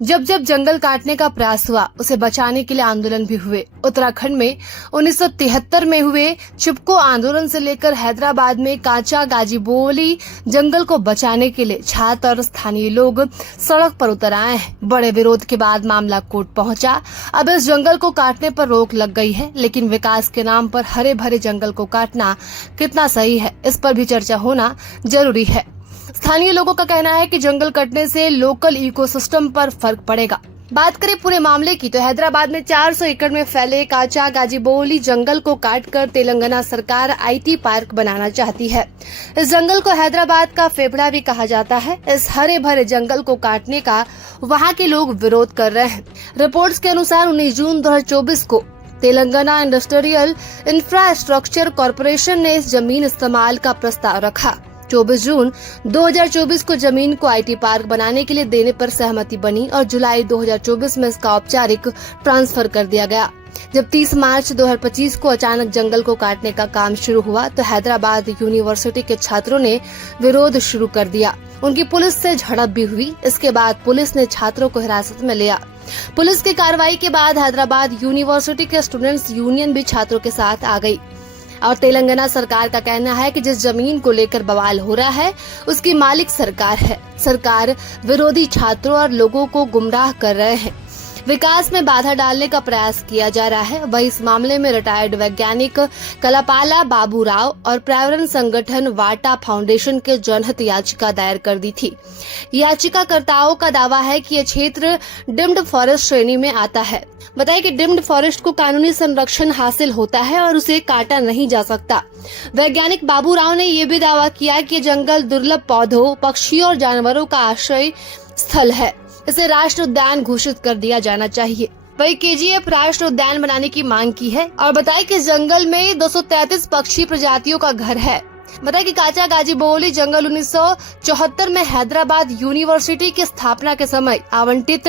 जब जब जंगल काटने का प्रयास हुआ, उसे बचाने के लिए आंदोलन भी हुए। उत्तराखंड में 1973 में हुए चिपको आंदोलन से लेकर हैदराबाद में काचा गाजीबोली जंगल को बचाने के लिए छात्र और स्थानीय लोग सड़क पर उतर आए हैं। बड़े विरोध के बाद मामला कोर्ट पहुंचा। अब इस जंगल को काटने पर रोक लग गई है, लेकिन विकास के नाम पर हरे भरे जंगल को काटना कितना सही है, इस पर भी चर्चा होना जरूरी है। स्थानीय लोगों का कहना है कि जंगल कटने से लोकल इकोसिस्टम पर फर्क पड़ेगा। बात करें पूरे मामले की तो हैदराबाद में 400 एकड़ में फैले काचा गाजीबोली जंगल को काटकर तेलंगाना सरकार आईटी पार्क बनाना चाहती है। इस जंगल को हैदराबाद का फेफड़ा भी कहा जाता है। इस हरे भरे जंगल को काटने का वहां के लोग विरोध कर रहे हैं। रिपोर्ट्स के अनुसार 19 जून 2024 को तेलंगाना इंडस्ट्रियल इंफ्रास्ट्रक्चर कॉरपोरेशन ने इस जमीन इस्तेमाल का प्रस्ताव रखा। 24 जून 2024 को जमीन को आईटी पार्क बनाने के लिए देने पर सहमति बनी और जुलाई 2024 में इसका औपचारिक ट्रांसफर कर दिया गया। जब 30 मार्च 2025 को अचानक जंगल को काटने का काम शुरू हुआ तो हैदराबाद यूनिवर्सिटी के छात्रों ने विरोध शुरू कर दिया। उनकी पुलिस से झड़प भी हुई। इसके बाद पुलिस ने छात्रों को हिरासत में लिया। पुलिस की कार्रवाई के बाद हैदराबाद यूनिवर्सिटी के स्टूडेंट्स यूनियन भी छात्रों के साथ आ गई और तेलंगाना सरकार का कहना है कि जिस जमीन को लेकर बवाल हो रहा है उसकी मालिक सरकार है। सरकार विरोधी छात्रों और लोगों को गुमराह कर रहे हैं। विकास में बाधा डालने का प्रयास किया जा रहा है। वही इस मामले में रिटायर्ड वैज्ञानिक कलापाला बाबू राव और पर्यावरण संगठन वाटा फाउंडेशन के जनहित याचिका दायर कर दी थी। याचिकाकर्ताओं का दावा है कि यह क्षेत्र डिम्ड फॉरेस्ट श्रेणी में आता है। बताइए कि डिम्ड फॉरेस्ट को कानूनी संरक्षण हासिल होता है और उसे काटा नहीं जा सकता। वैज्ञानिक बाबू राव ने यह भी दावा किया कि जंगल दुर्लभ पौधों, पक्षियों और जानवरों का आश्रय स्थल है। इसे राष्ट्रीय उद्यान घोषित कर दिया जाना चाहिए। वही केजीएफ राष्ट्रीय उद्यान बनाने की मांग की है और बताया कि जंगल में 233 पक्षी प्रजातियों का घर है। बताया कि काचा गाजीबोली जंगल 1974 में हैदराबाद यूनिवर्सिटी की स्थापना के समय आवंटित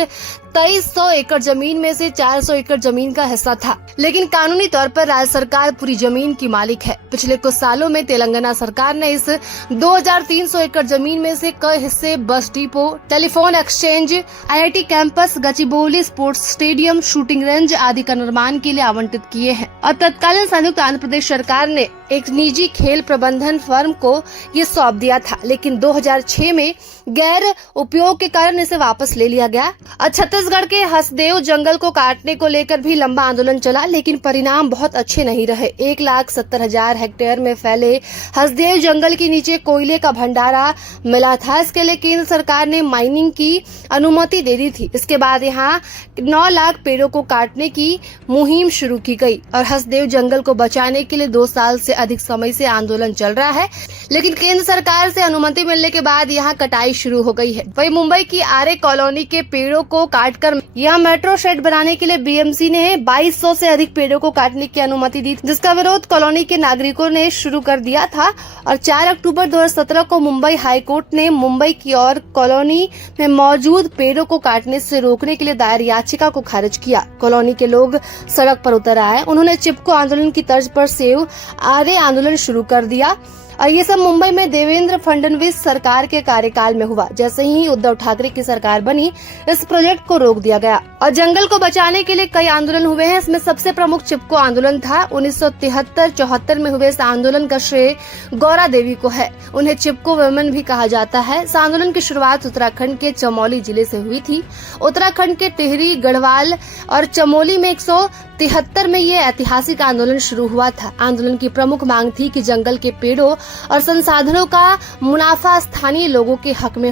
2300 एकड़ जमीन में से 400 एकड़ जमीन का हिस्सा था, लेकिन कानूनी तौर पर राज्य सरकार पूरी जमीन की मालिक है। पिछले कुछ सालों में तेलंगाना सरकार ने इस 2300 एकड़ जमीन में से कई हिस्से bus depot, telephone exchange, IIT campus, Gachibowli sports stadium, shooting range आदि का निर्माण के लिए आवंटित किए हैं और तत्कालीन संयुक्त आंध्र प्रदेश सरकार ने एक निजी खेल प्रबंधन फर्म को ये सौंप दिया था, लेकिन 2006 में गैर उपयोग के कारण इसे वापस ले लिया गया। और छत्तीसगढ़ के हसदेव जंगल को काटने को लेकर भी लंबा आंदोलन चला, लेकिन परिणाम बहुत अच्छे नहीं रहे। 1,70,000 हेक्टेयर में फैले हसदेव जंगल के नीचे कोयले का भंडारा मिला था। इसके लिए केंद्र सरकार ने माइनिंग की अनुमति दे दी थी। इसके बाद यहाँ 9 लाख पेड़ों को काटने की मुहिम शुरू की गई और हसदेव जंगल को बचाने के लिए 2 साल से अधिक समय से आंदोलन चल रहा है, लेकिन केंद्र सरकार से अनुमति मिलने के बाद यहाँ कटाई शुरू हो गई है। वही मुंबई की आरे कॉलोनी के पेड़ों को काटकर यहाँ मेट्रो शेड बनाने के लिए बीएमसी ने 2200 से अधिक पेड़ों को काटने की अनुमति दी, जिसका विरोध कॉलोनी के नागरिकों ने शुरू कर दिया था और 4 अक्टूबर 2017 को मुंबई हाईकोर्ट ने मुंबई की और कॉलोनी में मौजूद पेड़ों को काटने से रोकने के लिए दायर याचिका को खारिज किया। कॉलोनी के लोग सड़क पर उतर आए। उन्होंने चिपको आंदोलन की तर्ज पर सेव आरे आंदोलन शुरू कर दिया और ये सब मुंबई में देवेंद्र फडणवीस सरकार के कार्यकाल में हुआ। जैसे ही उद्धव ठाकरे की सरकार बनी, इस प्रोजेक्ट को रोक दिया गया और जंगल को बचाने के लिए कई आंदोलन हुए हैं। इसमें सबसे प्रमुख चिपको आंदोलन था। 1973-74 में हुए इस आंदोलन का श्रेय गौरा देवी को है। उन्हें चिपको वुमेन भी कहा जाता है। इस आंदोलन की शुरुआत उत्तराखंड के चमोली जिले से हुई थी। उत्तराखंड के टिहरी, गढ़वाल और चमोली में 173 में ये ऐतिहासिक आंदोलन शुरू हुआ था। आंदोलन की प्रमुख मांग थी कि जंगल के पेड़ों और संसाधनों का मुनाफा स्थानीय लोगों के हक में